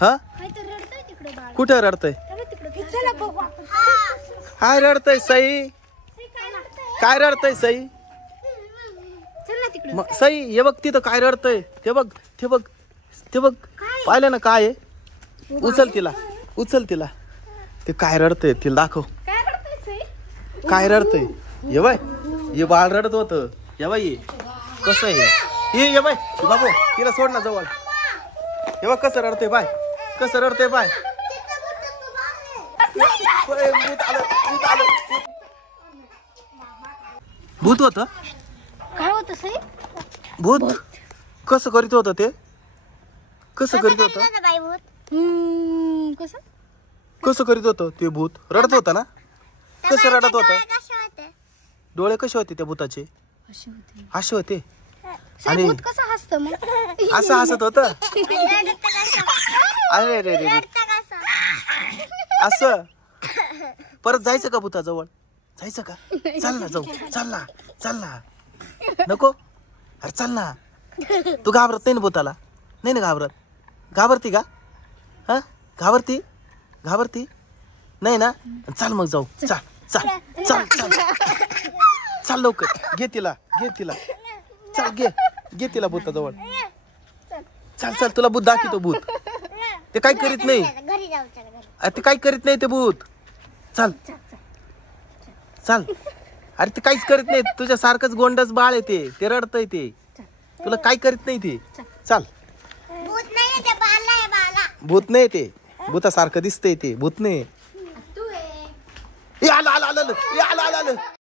हा रडतंय तिकडे बाळ. कुठे रडतय? चला बघू आपण. काय रडतय सई? काय रडतय सई? चल ना तिकडे. सई हे बघ तिथं काय रडतय ते बघ, ते बघ, ते बघ. पाहिलं ना काय आहे? उचल तिला, उचल तिला. ते काय रडतय तिला दाखव. काय रडतंय सई? काय रडतय? ये बाय, हे बाळ रडत होत. ये बाई कसं आहे ये बाय बाबू, तिला सोड ना जवळ. हे बघ कसं रडतय बाय, कसं रडतय बाय. भूत आलं, भूत आलं. भूत होत. काय होतं सई? भूत कसं करीत होत ते? कसं करीत होत? कसं? कसं करीत होत ते भूत? रडत होता ना? कसं रडत होत? डोळे कसे होते त्या भूताचे? अशी होती. असे होते. आणि भूत कसं हसतं मग? असं हसत होत. अरे रे रे, असं परत जायचं का भूताजवळ? जायचं का? चल ना जाऊ, चल ना, चल ना. नको अरे चल ना. तू घाबरत नाही ना भूताला? नाही ना घाबरत? घाबरती का? हा घाबरती? घाबरती नाही ना? चल मग जाऊ. चल चल चल चल चल लवकर. घे तिला, घे तिला. चल घे, घे तिला भूताजवळ. चल चल तुला भूत दाखवतो. भूत ते काही करीत नाही. ते काही करीत नाही ते भूत. चल चल. अरे ते काहीच करीत नाही. तुझ्या सारखंच गोंडस बाळ आहे ते. ते रडतय ते. तुला काही करीत नाही ते. चल. भूत नाही ते. भूतासारखं दिसतंय ते. भूत नाही. आलं आलं आलं आलं आलं आलं.